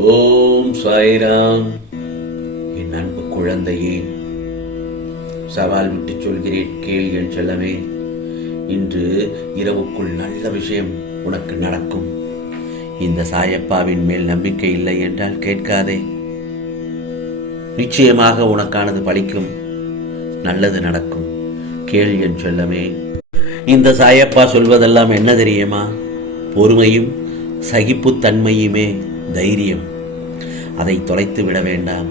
ஓம் சாய்ராம். என் அன்பு குழந்தையே சவால் விட்டு சொல்கிறேன் கேள் என் செல்லமே. இன்று இரவுக்குள் நல்ல விஷயம் உனக்கு நடக்கும். இந்த சாயப்பாவின் மேல் நம்பிக்கை இல்லை என்றால் கேட்காதே. நிச்சயமாக உனக்கானது பழிக்கும். நல்லது நடக்கும். கேள் என் செல்லமே. இந்த சாயப்பா சொல்வதெல்லாம் என்ன தெரியுமா? பொறுமையும் சகிப்புத்தன்மையுமே தைரியம். அதை தொலைத்து விட வேண்டாம்.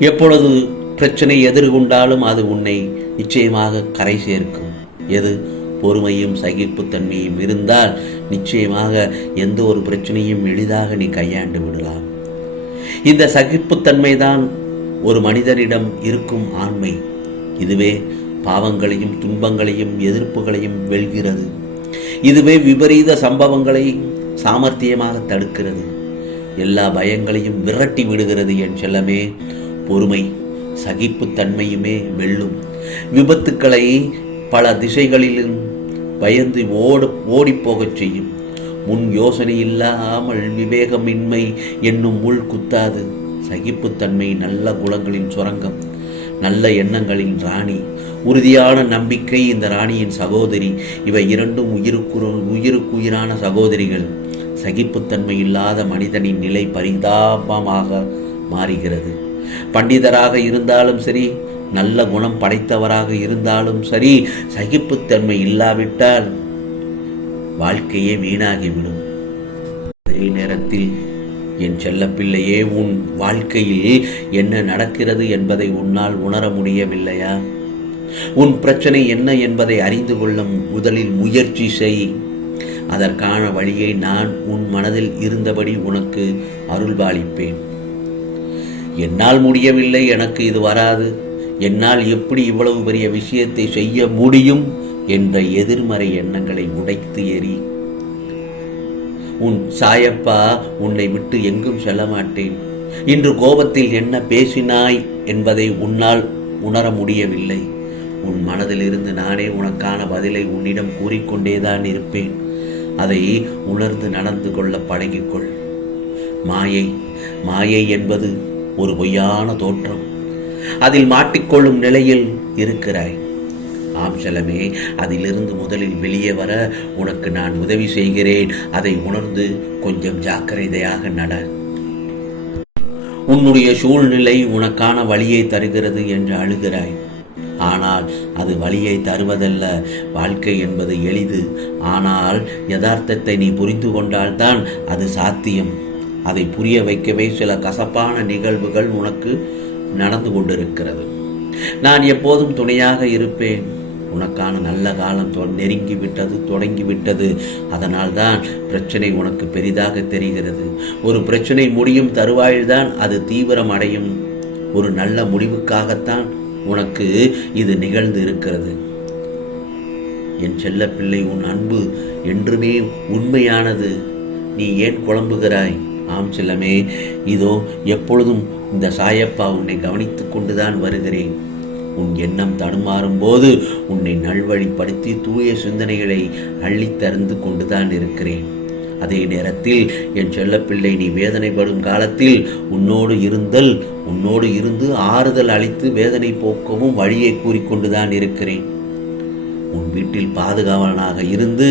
எப்பொழுது பிரச்சனை எதிர்கொண்டாலும் அது உன்னை நிச்சயமாக கரை சேர்க்கும். எது? பொறுமையும் சகிப்புத்தன்மையும் இருந்தால் நிச்சயமாக எந்த ஒரு பிரச்சனையும் எளிதாக நீ கையாண்டு விடலாம். இந்த சகிப்புத்தன்மை தான் ஒரு மனிதனிடம் இருக்கும் ஆண்மை. இதுவே பாவங்களையும் துன்பங்களையும் எதிர்ப்புகளையும் வெல்கிறது. இதுவே விபரீத சம்பவங்களை சாமர்த்தியமாக தடுக்கிறது. எல்லா பயங்களையும் விரட்டி விடுகிறது என் செல்லமே. பொறுமை சகிப்புத்தன்மையுமே வெல்லும். விபத்துக்களை பல திசைகளிலும் பயந்து ஓடு ஓடிப்போகச் செய்யும். முன் யோசனை இல்லாமல் விவேகமின்மை என்னும் முள் குத்தாது. சகிப்புத்தன்மை நல்ல குணங்களின் சுரங்கம் நல்ல எண்ணங்களின் ராணி. உறுதியான நம்பிக்கை இந்த ராணியின் சகோதரி. இவை இரண்டும் உயிருக்கு உயிருக்குயிரான சகோதரிகள். சகிப்புத்தன்மை இல்லாத மனிதனின் நிலை பரிதாபமாக மாறுகிறது. பண்டிதராக இருந்தாலும் சரி நல்ல குணம் படைத்தவராக இருந்தாலும் சரி சகிப்புத்தன்மை இல்லாவிட்டால் வாழ்க்கையே வீணாகிவிடும். அதே நேரத்தில் என் செல்லப்பிள்ளையே உன் வாழ்க்கையில் என்ன நடக்கிறது என்பதை உன்னால் உணர முடியவில்லையா? உன் பிரச்சனை என்ன என்பதை அறிந்து கொள்ளும் முதலில் முயற்சி செய். அதற்கான வழியை நான் உன் மனதில் இருந்தபடி உனக்கு அருள்பாலிப்பேன் என்னால் முடியவில்லை எனக்கு இது வராது. என்னால் எப்படி இவ்வளவு பெரிய விஷயத்தை செய்ய முடியும் என்ற எதிர்மறை எண்ணங்களை உடைத்து எறி. உன் சாயப்பா உன்னை விட்டு எங்கும் செல்ல மாட்டேன். இன்று கோபத்தில் என்ன பேசினாய் என்பதை உன்னால் உணர முடியவில்லை. உன் மனதிலிருந்து நானே உனக்கான பதிலை உன்னிடம் கூறிக்கொண்டேதான் இருப்பேன். அதை உணர்ந்து நடந்து கொள்ள பழகிக்கொள். மாயை மாயை என்பது ஒரு பொய்யான தோற்றம். அதில் மாட்டிக்கொள்ளும் நிலையில் இருக்கிறாய். ஆம் செலமே அதிலிருந்து முதலில் வெளியே வர உனக்கு நான் உதவி செய்கிறேன். அதை உணர்ந்து கொஞ்சம் ஜாக்கிரதையாக நட. உன்னுடைய சூழ்நிலை உனக்கான வழியை தருகிறது என்று அழுகிறாய். ஆனால் அது வழியை தருவதல்ல. வாழ்க்கை என்பது எளிது. ஆனால் யதார்த்தத்தை நீ புரிந்து கொண்டால்தான் அது சாத்தியம். அதை புரிய வைக்கவே சில கசப்பான நிகழ்வுகள் உனக்கு நடந்து கொண்டிருக்கிறது. நான் எப்போதும் துணையாக இருப்பேன். உனக்கான நல்ல காலம் நெருங்கி விட்டது தொடங்கி விட்டது அதனால் தான் பிரச்சனை உனக்கு பெரிதாக தெரிகிறது. ஒரு பிரச்சனை முடியும் தருவாயில்தான் அது தீவிரம் அடையும். ஒரு நல்ல முடிவுக்காகத்தான் உனக்கு இது நிகழ்ந்து இருக்கிறது என் செல்ல பிள்ளை உன் அன்பு என்றுமே உண்மையானது. நீ ஏன் குழம்புகிறாய்? ஆம் செல்லமே இதோ எப்பொழுதும் இந்த சாயப்பா உன்னை கவனித்துக் கொண்டுதான் வருகிறேன். உன் எண்ணம் தடுமாறும் போது உன்னை நல்வழிப்படுத்தி தூய சிந்தனைகளை அள்ளித் தருந்து கொண்டுதான் இருக்கிறேன். அதே நேரத்தில் என் செல்லப்பிள்ளை நீ வேதனைப்படும் காலத்தில் உன்னோடு இருந்தல் உன்னோடு இருந்து ஆறுதல் அளித்து வேதனை போக்கவும் வழியை கூறிக்கொண்டுதான் இருக்கிறேன். உன் வீட்டில் பாதுகாவலனாக இருந்து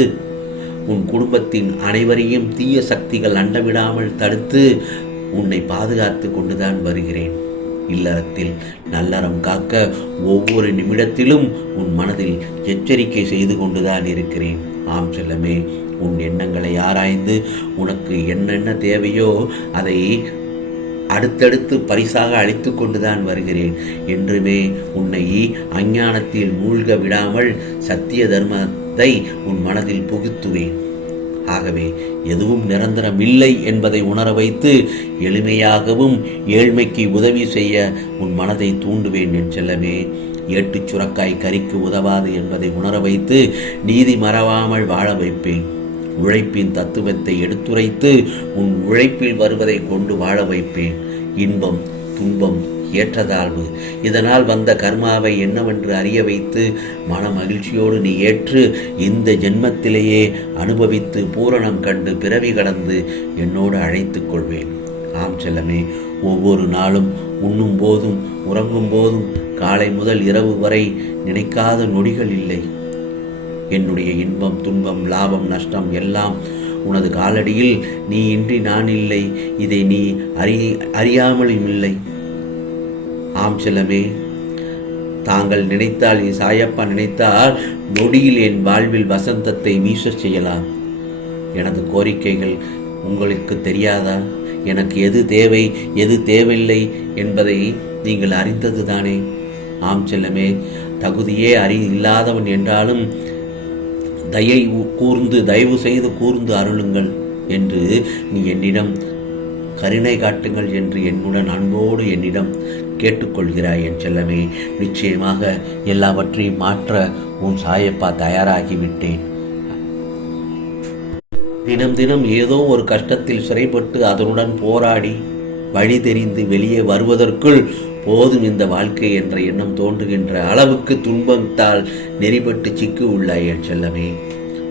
உன் குடும்பத்தின் அனைவரையும் தீய சக்திகள் அண்டவிடாமல் தடுத்து உன்னை பாதுகாத்து கொண்டுதான் வருகிறேன். இல்லறத்தில் நல்லறம் காக்க ஒவ்வொரு நிமிடத்திலும் உன் மனதில் எச்சரிக்கை செய்து கொண்டுதான் இருக்கிறேன். ஆம் செல்லமே உன் எண்ணங்களை ஆராய்ந்து உனக்கு என்னென்ன தேவையோ அதை அடுத்தடுத்து பரிசாக அழித்து கொண்டுதான் வருகிறேன். என்றுமே உன்னை அஞ்ஞானத்தில் மூழ்க விடாமல் சத்திய தர்மத்தை உன் மனதில் புகுத்துவேன். ஆகவே எதுவும் நிரந்தரம் இல்லை என்பதை உணர வைத்து எளிமையாகவும் ஏழ்மைக்கு உதவி செய்ய உன் மனதை தூண்டுவேன் என் செல்லமே. ஏட்டுச் சுரக்காய் கறிக்கு உதவாது என்பதை உணர வைத்து நீதி மறவாமல் வாழ வைப்பேன். உழைப்பின் தத்துவத்தை எடுத்துரைத்து உன் உழைப்பில் வருவதை கொண்டு வாழ வைப்பேன். இன்பம் துன்பம் ஏற்றதாழ்வு. இதனால் வந்த கர்மாவை என்னவென்று அறிய வைத்து மன மகிழ்ச்சியோடு நீ ஏற்று இந்த ஜென்மத்திலேயே அனுபவித்து பூரணம் கண்டு பிறவி கடந்து என்னோடு அழைத்துக் கொள்வேன். ஆம் செல்லமே ஒவ்வொரு நாளும் உண்ணும் போதும் உறங்கும் போதும் காலை முதல் இரவு வரை நினைக்காத நொடிகள் இல்லை. என்னுடைய இன்பம் துன்பம் லாபம் நஷ்டம் எல்லாம் உனது காலடியில். நீ இன்றி நான் இல்லை. இதை நீ அறி அறியாமலும் இல்லை. ஆம் செல்லமே தாங்கள் நினைத்தால் சாயப்பா நினைத்தால் நொடியில் என் வாழ்வில் வசந்தத்தை வீச செய்யலாம். எனது கோரிக்கைகள் உங்களுக்கு தெரியாதா? எனக்கு எது தேவை எது தேவையில்லை என்பதை நீங்கள் அறிந்தது தானே ஆம் செல்லமே தகுதியே அறி இல்லாதவன் என்றாலும் தயை உ- கூர்ந்து தயவு செய்து கூர்ந்து அருளுங்கள் என்று நீ என்னிடம் கருணை காட்டுங்கள் என்று என்னுடன் அன்போடு என்னிடம் கேட்டுக்கொள்கிறாய் என் செல்லமே. நிச்சயமாக எல்லாவற்றையும் மாற்ற உன் சாயப்பா தயாராகிவிட்டேன். தினம் தினம் ஏதோ ஒரு கஷ்டத்தில் சிறைப்பட்டு அதனுடன் போராடி வழி தெரிந்து வெளியே வருவதற்குள் போதும் இந்த வாழ்க்கை என்ற எண்ணம் தோன்றுகின்ற அளவுக்கு துன்பத்தால் நெறிபட்டு சிக்கி உள்ளாய் என் செல்லமே.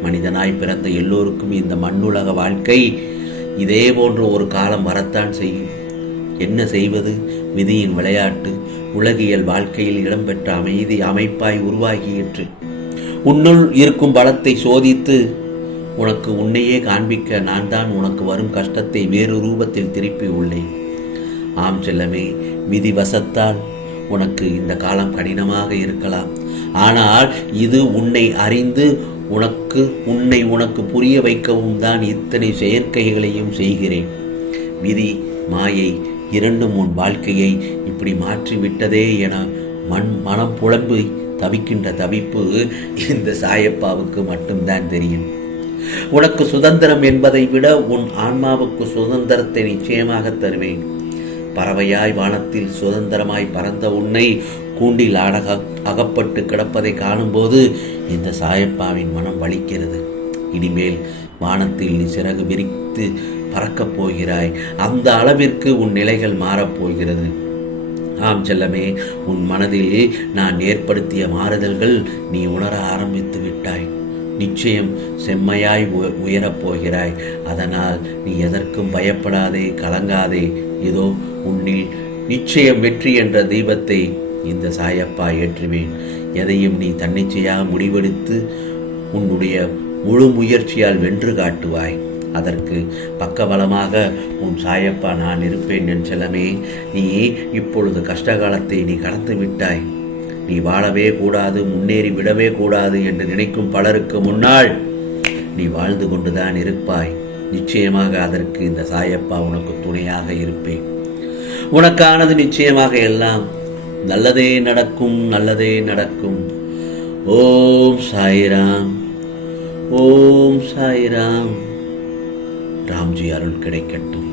மனிதனாய் பிறந்த எல்லோருக்கும் இந்த மண்ணுலக வாழ்க்கை இதே போன்ற ஒரு காலம் வரத்தான் செய்யும். என்ன செய்வது? விதியின் விளையாட்டு. உலகியல் வாழ்க்கையில் இடம்பெற்ற அமைதி அமைப்பாய் உருவாகியிற்று உன்னுள் இருக்கும் பலத்தை சோதித்து உனக்கு உன்னையே காண்பிக்க நான் தான் உனக்கு வரும் கஷ்டத்தை வேறு ரூபத்தில் திருப்பி உள்ளேன். ஆம் செல்லமே விதி வசத்தால் உனக்கு இந்த காலம் கடினமாக இருக்கலாம். ஆனால் இது உன்னை அறிந்து உனக்கு உன்னை உனக்கு புரிய வைக்கவும் தான் இத்தனை செயற்கைகளையும் செய்கிறேன். விதி மாயை இரண்டும் உன் வாழ்க்கையை இப்படி மாற்றிவிட்டதே என மண் மனம் புலம்பு தவிக்கின்ற தவிப்பு இந்த சாயப்பாவுக்கு மட்டும்தான் தெரியும். உனக்கு சுதந்திரம் என்பதை விட உன் ஆன்மாவுக்கு சுதந்திரத்தை நிச்சயமாக தருவேன். பறவையாய் வானத்தில் சுதந்திரமாய் பறந்த உன்னை கூண்டில் அடக அகப்பட்டு கிடப்பதை காணும்போது இந்த சாயப்பாவின் மனம் வலிக்கிறது. இனிமேல் வானத்தில் நீ சிறகு விரித்து பறக்கப் போகிறாய். அந்த அளவிற்கு உன் நிலைகள் மாறப்போகிறது ஆம் செல்லமே உன் மனதில் நான் ஏற்படுத்திய மாறுதல்கள் நீ உணர ஆரம்பித்து விட்டாய். நிச்சயம் செம்மையாய் உ- உயரப் போகிறாய். அதனால் நீ எதற்கும் பயப்படாதே கலங்காதே. இதோ உன்னில் நிச்சயம் வெற்றி என்ற தீபத்தை இந்த சாயப்பா ஏற்றுவேன். எதையும் நீ தன்னிச்சையாக முடிவெடுத்து உன்னுடைய முழு முயற்சியால் வென்று காட்டுவாய். அதற்கு பக்கபலமாக உன் சாயப்பா நான் இருப்பேன் என் செல்லமே. நீ இப்பொழுது கஷ்டகாலத்தை நீ கடந்து விட்டாய். நீ வாழவே கூடாது முன்னேறி விடவே கூடாது என்று நினைக்கும் பலருக்கு முன்னால் நீ வாழ்ந்து கொண்டுதான் இருப்பாய். நிச்சயமாக அதற்கு இந்த சாயப்பா உனக்கு துணையாக இருப்பேன். உனக்கானது நிச்சயமாக எல்லாம் நல்லதே நடக்கும் நல்லதே நடக்கும். ஓம் சாய்ராம் ஓம் சாய்ராம். ராம்ஜி அருள் கிடைக்கட்டும்.